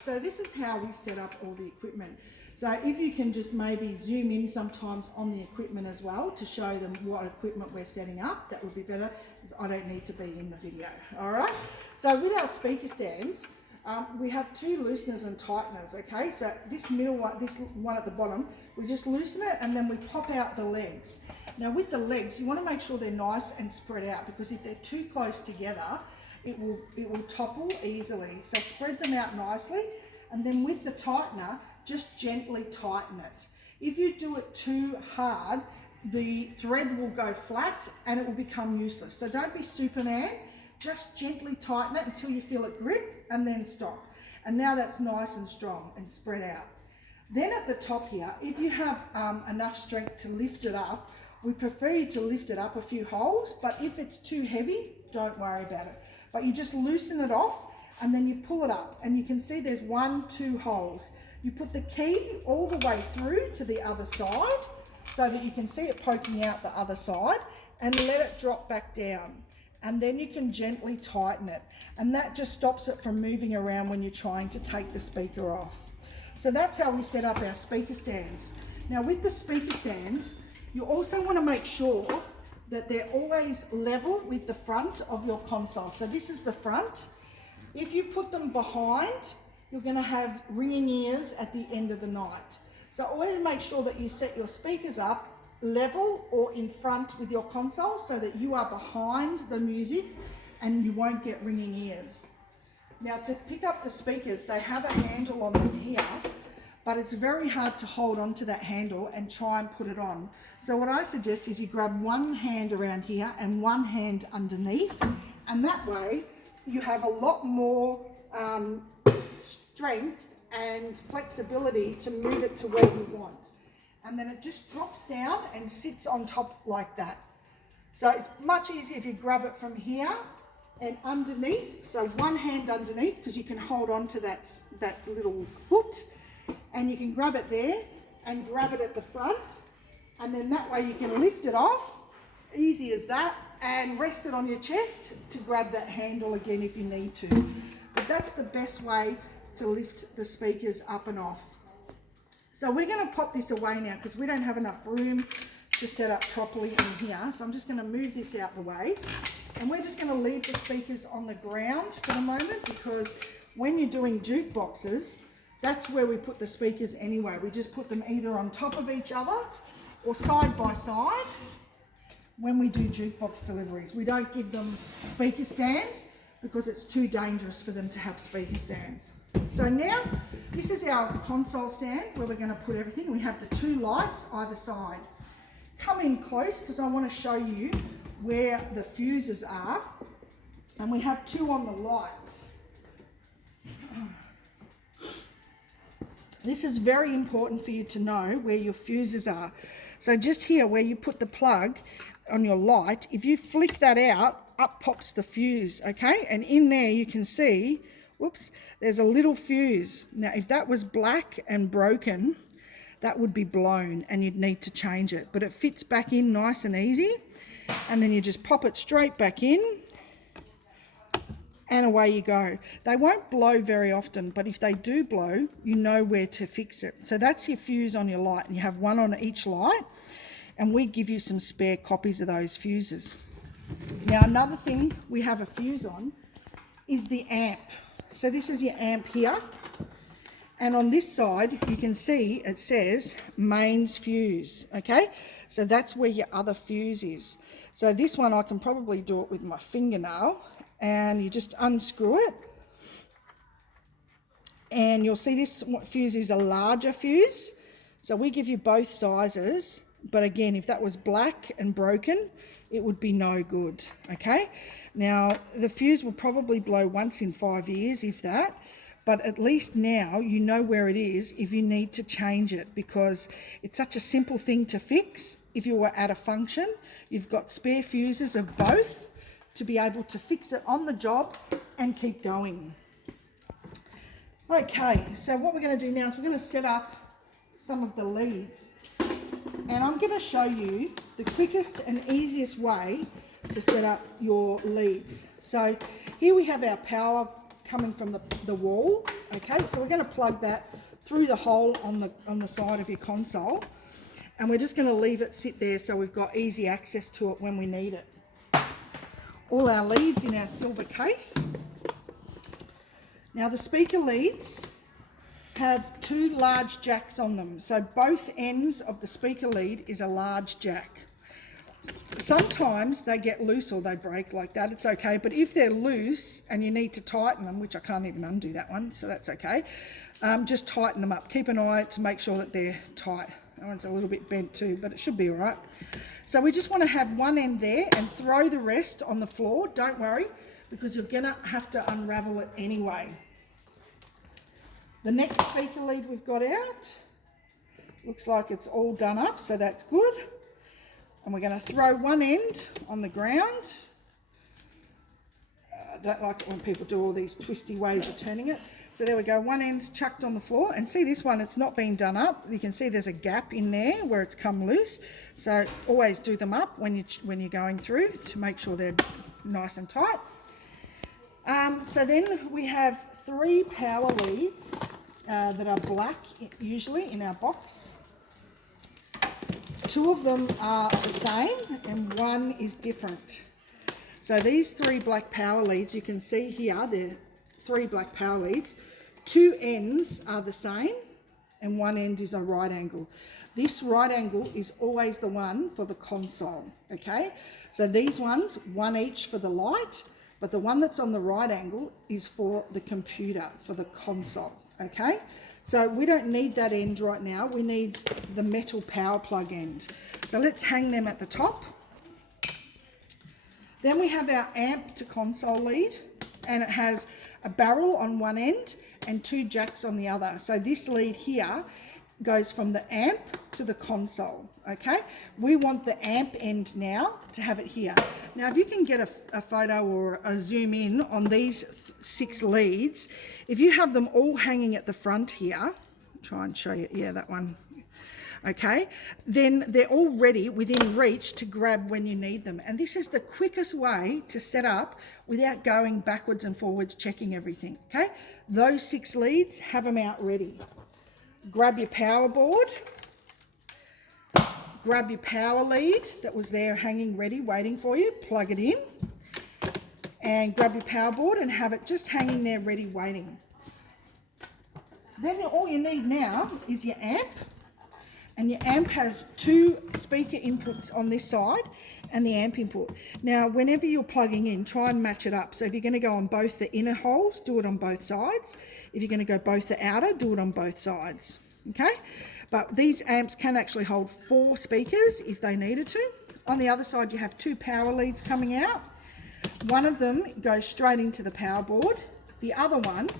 So this is how we set up all the equipment. So if you can just maybe zoom in sometimes on the equipment as well to show them what equipment we're setting up, that would be better, because I don't need to be in the video. All right. So with our speaker stands, we have two looseners and tighteners. Okay. So this middle one, this one at the bottom, we just loosen it and then we pop out the legs. Now with the legs, you want to make sure they're nice and spread out, because if they're too close together, it will topple easily. So spread them out nicely, and then with the tightener, just gently tighten it. If you do it too hard, the thread will go flat and it will become useless. So don't be Superman, just gently tighten it until you feel it grip and then stop. And now that's nice and strong and spread out. Then at the top here, if you have enough strength to lift it up, we prefer you to lift it up a few holes, but if it's too heavy, don't worry about it. But you just loosen it off and then you pull it up, and you can see there's 1-2 holes. You put the key all the way through to the other side so that you can see it poking out the other side, and let it drop back down. And then you can gently tighten it, and that just stops it from moving around when you're trying to take the speaker off. So that's how we set up our speaker stands. Now with the speaker stands, you also want to make sure that they're always level with the front of your console. So this is the front. If you put them behind, you're going to have ringing ears at the end of the night. So always make sure that you set your speakers up level or in front with your console, so that you are behind the music and you won't get ringing ears. Now to pick up the speakers, they have a handle on them here, but it's very hard to hold on to that handle and try and put it on. So what I suggest is you grab one hand around here and one hand underneath, and that way you have a lot more strength and flexibility to move it to where you want. And then it just drops down and sits on top like that. So it's much easier if you grab it from here and underneath. So one hand underneath, because you can hold on to that little foot, and you can grab it there and grab it at the front, and then that way you can lift it off, easy as that, and rest it on your chest to grab that handle again if you need to. But that's the best way to lift the speakers up and off. So we're going to pop this away now, because we don't have enough room to set up properly in here. So I'm just going to move this out the way, and we're just going to leave the speakers on the ground for the moment, because when you're doing jukeboxes, that's where we put the speakers anyway. We just put them either on top of each other or side by side when we do jukebox deliveries. We don't give them speaker stands because it's too dangerous for them to have speaker stands. So now this is our console stand where we're going to put everything. We have the two lights either side. Come in close, because I want to show you where the fuses are, and we have two on the lights. This is very important for you to know where your fuses are. So just here where you put the plug on your light, if you flick that out, up pops the fuse, okay? And in there you can see, whoops, there's a little fuse. Now if that was black and broken, that would be blown and you'd need to change it. But it fits back in nice and easy, and then you just pop it straight back in, and away you go. They won't blow very often, but if they do blow, you know where to fix it. So that's your fuse on your light, and you have one on each light, and we give you some spare copies of those fuses. Now another thing we have a fuse on is the amp. So this is your amp here, and on this side you can see it says mains fuse, okay? So that's where your other fuse is. So this one I can probably do it with my fingernail, and you just unscrew it, and you'll see this fuse is a larger fuse. So we give you both sizes, but again, if that was black and broken, it would be no good, okay? Now the fuse will probably blow once in 5 years, if that, but at least now you know where it is if you need to change it, because it's such a simple thing to fix. If you were at a function, you've got spare fuses of both to be able to fix it on the job and keep going. Okay, so what we're going to do now is we're going to set up some of the leads, and I'm going to show you the quickest and easiest way to set up your leads. So here we have our power coming from the wall, Okay, so we're going to plug that through the hole on the side of your console, and we're just going to leave it sit there so we've got easy access to it when we need it. All our leads in our silver case. Now the speaker leads have 2 large jacks on them, so both ends of the speaker lead is a large jack. Sometimes they get loose or they break like that, it's okay, but if they're loose and you need to tighten them, which I can't even undo that one, so that's okay, just tighten them up. Keep an eye to make sure that they're tight. That one's a little bit bent too, but it should be all right. So we just want to have one end there and throw the rest on the floor. Don't worry, because you're going to have to unravel it anyway. The next speaker lead we've got out, looks like it's all done up, so that's good. And we're going to throw one end on the ground. I don't like it when people do all these twisty ways of turning it. So there we go, one end's chucked on the floor, and see this one, it's not been done up. You can see there's a gap in there where it's come loose. So always do them up when you're going through to make sure they're nice and tight. So then we have 3 power leads that are black, usually in our box. 2 of them are the same and 1 is different. So these 3 black power leads, you can see here, they're 3 black power leads. 2 ends are the same and 1 end is a right angle. This right angle is always the one for the console, okay? So these ones, 1 each for the light, but the one that's on the right angle is for the computer, for the console, okay? So we don't need that end right now, we need the metal power plug end. So let's hang them at the top. Then we have our amp to console lead, and it has a barrel on one end and 2 jacks on the other. So this lead here goes from the amp to the console, okay? We want the amp end now to have it here. Now, if you can get a photo or a zoom in on these 6 leads, if you have them all hanging at the front here, try and show you, yeah, that one, okay, then they're all ready within reach to grab when you need them. And this is the quickest way to set up without going backwards and forwards checking everything, okay? Those 6 leads, have them out ready. Grab your power board, grab your power lead that was there hanging ready waiting for you, plug it in, and grab your power board and have it just hanging there ready waiting. Then all you need now is your amp, and your amp has 2 speaker inputs on this side and the amp input. Now, whenever you're plugging in, try and match it up. So if you're going to go on both the inner holes, do it on both sides. If you're going to go both the outer, do it on both sides, okay? But these amps can actually hold 4 speakers if they needed to. On the other side, you have 2 power leads coming out. One of them goes straight into the power board. The other one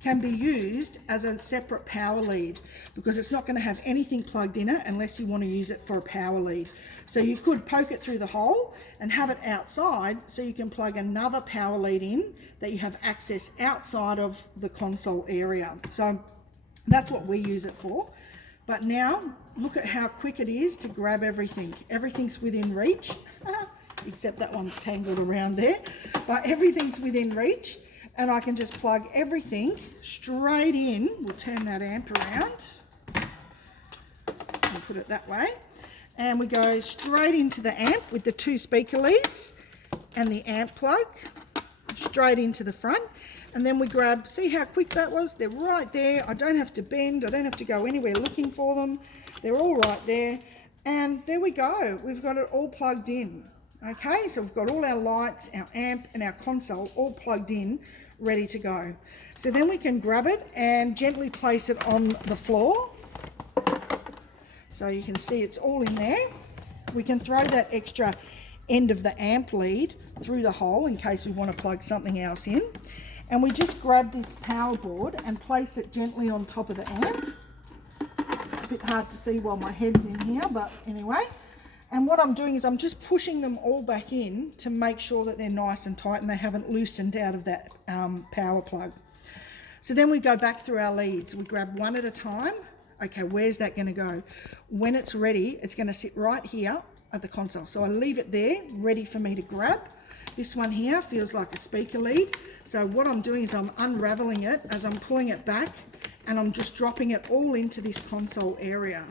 can be used as a separate power lead because it's not going to have anything plugged in it unless you want to use it for a power lead. So you could poke it through the hole and have it outside so you can plug another power lead in that you have access outside of the console area. So that's what we use it for. But now look at how quick it is to grab everything. Everything's within reach, except that one's tangled around there, but everything's within reach. And I can just plug everything straight in. We'll turn that amp around and put it that way. And we go straight into the amp with the 2 speaker leads and the amp plug straight into the front. And then we grab, see how quick that was? They're right there. I don't have to bend. I don't have to go anywhere looking for them. They're all right there. And there we go. We've got it all plugged in. Okay, so we've got all our lights, our amp and our console all plugged in, ready to go. So then we can grab it and gently place it on the floor. So you can see it's all in there. We can throw that extra end of the amp lead through the hole in case we want to plug something else in. And we just grab this power board and place it gently on top of the amp. It's a bit hard to see while my head's in here, but anyway. And what I'm doing is I'm just pushing them all back in to make sure that they're nice and tight and they haven't loosened out of that power plug. So then we go back through our leads. We grab one at a time. Okay, where's that going to go? When it's ready, it's going to sit right here at the console. So I leave it there, ready for me to grab. This one here feels like a speaker lead. So what I'm doing is I'm unraveling it as I'm pulling it back, and I'm just dropping it all into this console area.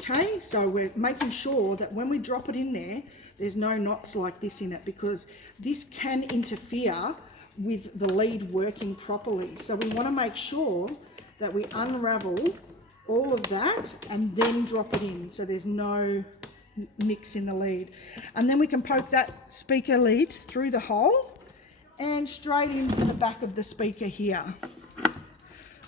Okay, so we're making sure that when we drop it in there, there's no knots like this in it, because this can interfere with the lead working properly. So we want to make sure that we unravel all of that and then drop it in, so there's no nicks in the lead. And then we can poke that speaker lead through the hole and straight into the back of the speaker here,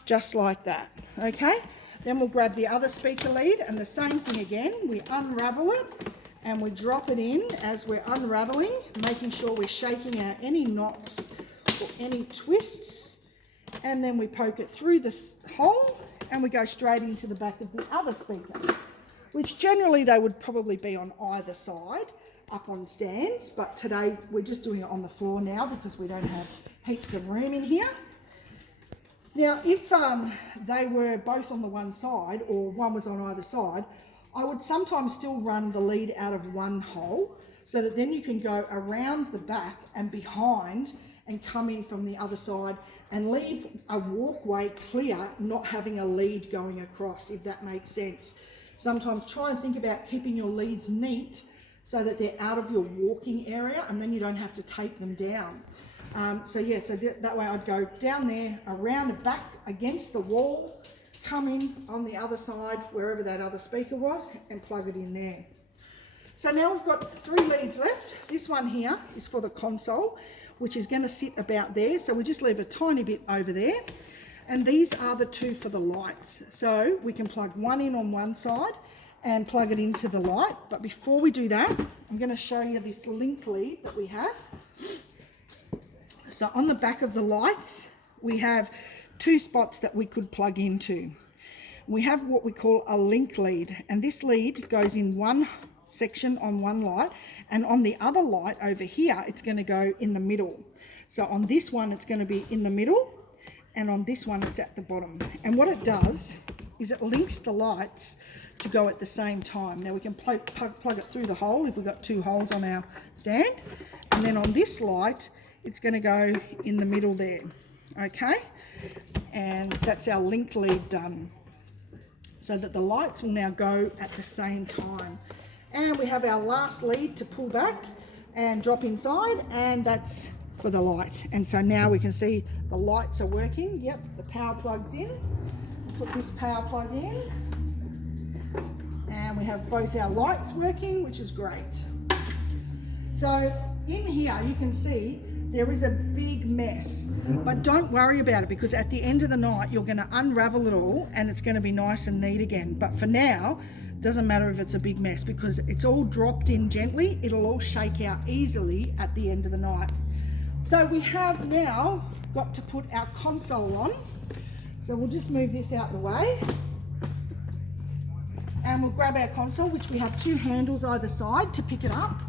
just like that. Okay, then we'll grab the other speaker lead and the same thing again. We unravel it and we drop it in as we're unraveling, making sure we're shaking out any knots or any twists, and then we poke it through this hole and we go straight into the back of the other speaker, which generally they would probably be on either side up on stands, but today we're just doing it on the floor now because we don't have heaps of room in here. Now, if they were both on the one side or one was on either side, I would sometimes still run the lead out of one hole, so that then you can go around the back and behind and come in from the other side and leave a walkway clear, not having a lead going across, if that makes sense. Sometimes try and think about keeping your leads neat so that they're out of your walking area, and then you don't have to tape them down. So that way I'd go down there, around the back against the wall, come in on the other side, wherever that other speaker was, and plug it in there. So now we've got 3 leads left. This one here is for the console, which is going to sit about there. So we just leave a tiny bit over there. And these are the 2 for the lights. So we can plug one in on one side and plug it into the light. But before we do that, I'm going to show you this link lead that we have. So on the back of the lights, we have 2 spots that we could plug into. We have what we call a link lead, and this lead goes in one section on one light, and on the other light over here it's going to go in the middle. So on this one it's going to be in the middle, and on this one it's at the bottom. And what it does is it links the lights to go at the same time. Now we can plug it through the hole if we've got 2 holes on our stand, and then on this light it's going to go in the middle there. Okay, and that's our link lead done, so that the lights will now go at the same time. And we have our last lead to pull back and drop inside, and that's for the light. And so now we can see the lights are working. Yep, the power plug's in. Put this power plug in, and we have both our lights working, which is great. So in here you can see there is a big mess, but don't worry about it, because at the end of the night you're going to unravel it all and it's going to be nice and neat again. But for now, it doesn't matter if it's a big mess, because it's all dropped in gently. It'll all shake out easily at the end of the night. So we have now got to put our console on. So we'll just move this out the way, and we'll grab our console, which we have 2 handles either side to pick it up,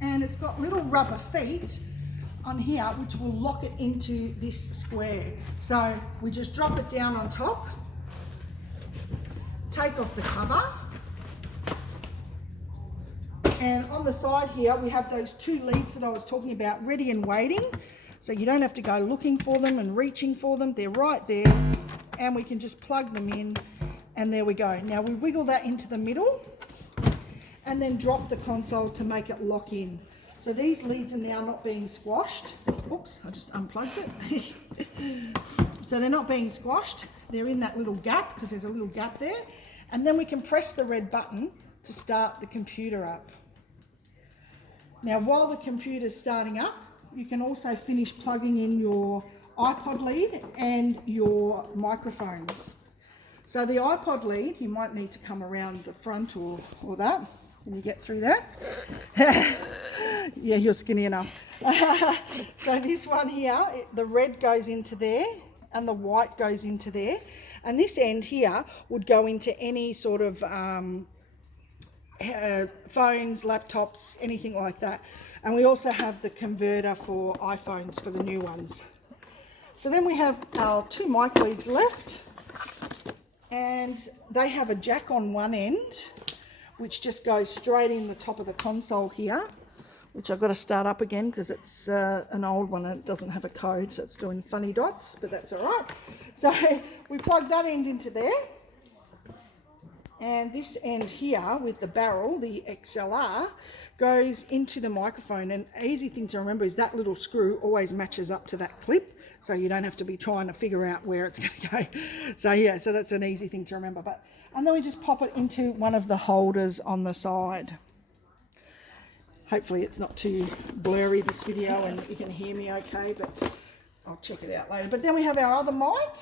and it's got little rubber feet on here which will lock it into this square. So we just drop it down on top, take off the cover, and on the side here we have those 2 leads that I was talking about ready and waiting, so you don't have to go looking for them and reaching for them. They're right there, and we can just plug them in, and there we go. Now we wiggle that into the middle and then drop the console to make it lock in. So these leads are now not being squashed. Oops, I just unplugged it. So they're not being squashed. They're in that little gap, because there's a little gap there. And then we can press the red button to start the computer up. Now, while the computer's starting up, you can also finish plugging in your iPod lead and your microphones. So the iPod lead, you might need to come around the front or that. Can you get through that? Yeah, you're skinny enough. So this one here, the red goes into there and the white goes into there. And this end here would go into any sort of phones, laptops, anything like that. And we also have the converter for iPhones for the new ones. So then we have our 2 mic leads left, and they have a jack on one end, which just goes straight in the top of the console here, which I've got to start up again because it's an old one and it doesn't have a code, so it's doing funny dots, but that's all right. So we plug that end into there, and this end here with the barrel, the XLR, goes into the microphone. And an easy thing to remember is that little screw always matches up to that clip, so you don't have to be trying to figure out where it's going to go. So yeah, so that's an easy thing to remember. And then we just pop it into one of the holders on the side. Hopefully it's not too blurry, this video, and you can hear me okay, but I'll check it out later. But then we have our other mic,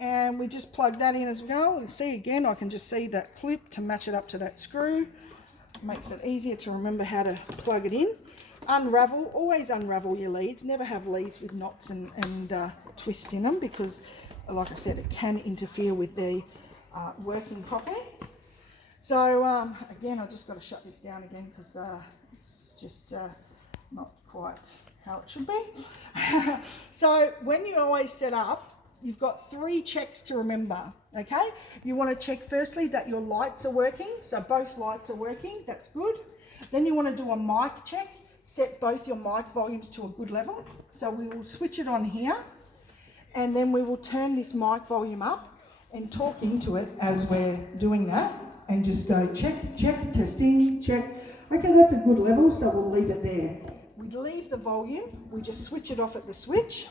and we just plug that in as well. And see, again, I can just see that clip to match it up to that screw. Makes it easier to remember how to plug it in. Unravel, always unravel your leads. Never have leads with knots and twists in them, because, like I said, it can interfere with the working properly. So again, I just got to shut this down again because it's just not quite how it should be. So when you always set up, you've got 3 checks to remember, okay? You want to check firstly that your lights are working, so both lights are working, that's good. Then you want to do a mic check, set both your mic volumes to a good level. So we will switch it on here, and then we will turn this mic volume up and talk into it as we're doing that, and just go check, check, testing, check. Okay, that's a good level, so we'll leave it there. We leave the volume, we just switch it off at the switch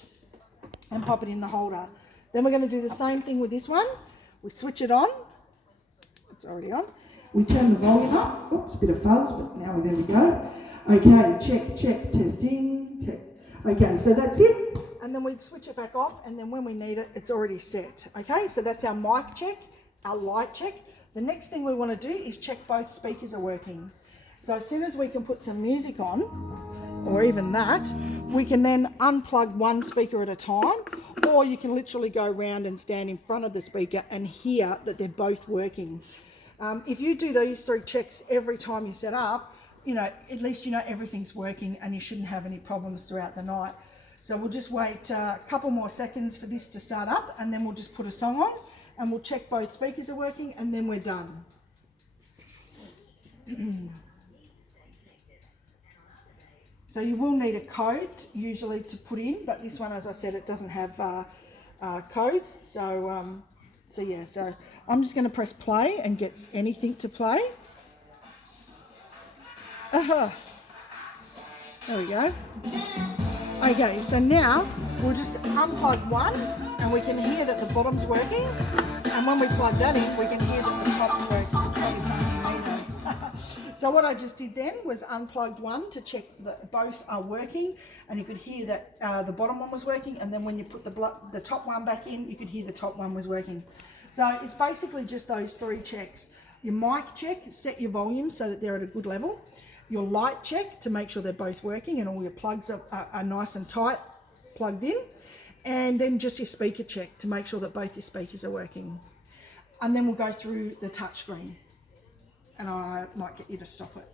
and pop it in the holder. Then we're going to do the same thing with this one. We switch it on. It's already on. We turn the volume up. Oops, bit of fuzz, but now there we go. Okay, check, check, testing, check. Okay, so that's it. And then we switch it back off, and then when we need it, it's already set. Okay, so that's our mic check, our light check. The next thing we want to do is check both speakers are working. So as soon as we can put some music on, or even that, we can then unplug one speaker at a time, or you can literally go around and stand in front of the speaker and hear that they're both working. If you do these 3 checks every time you set up, you know, at least you know everything's working and you shouldn't have any problems throughout the night. So we'll just wait a couple more seconds for this to start up, and then we'll just put a song on and we'll check both speakers are working, and then we're done. So you will need a code usually to put in, but this one, as I said, it doesn't have codes. So yeah, so I'm just going to press play and get anything to play. There we go. Okay, so now we'll just unplug one, and we can hear that the bottom's working, and when we plug that in, we can hear that the top's working. So what I just did then was unplugged one to check that both are working, and you could hear that the bottom one was working, and then when you put the top one back in, you could hear the top one was working. So it's basically just those 3 checks. Your mic check, set your volume so that they're at a good level. Your light check to make sure they're both working and all your plugs are nice and tight plugged in. And then just your speaker check to make sure that both your speakers are working. And then we'll go through the touch screen, and I might get you to stop it.